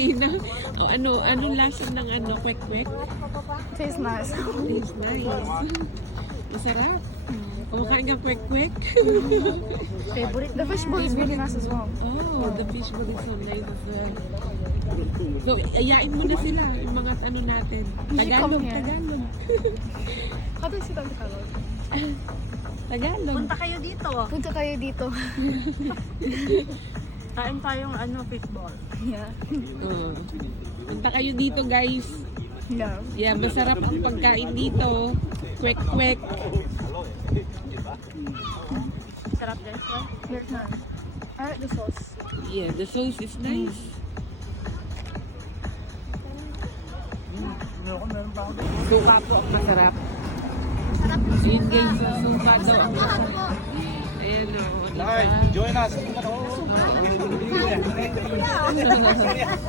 kanina. O ano lasa ng kwek-kwek? Tastes nice. Tastes nice. Masarap. Kumakain ka kwek-kwek? Favorite. The fishbowl is really nice as well. Oh, the fishbowl is so nice as well. So, ayain mo na sila, yung mga natin. Tagalog, come here. Tagalog. How do you say that in Tagalog? Tagalog. Punta kayo dito. Punta kayo dito. Kain tayong fishball. Yeah. Oh. Punta kayo dito, guys. Yeah. Yeah, masarap ang pagkain dito. Kwek-kwek. Sarap guys, right? Very nice. I like the sauce. Yeah, the sauce is nice. Suka po ang masarap. Yun guys, suka daw ang masarap. Ayan o, diba? Join us.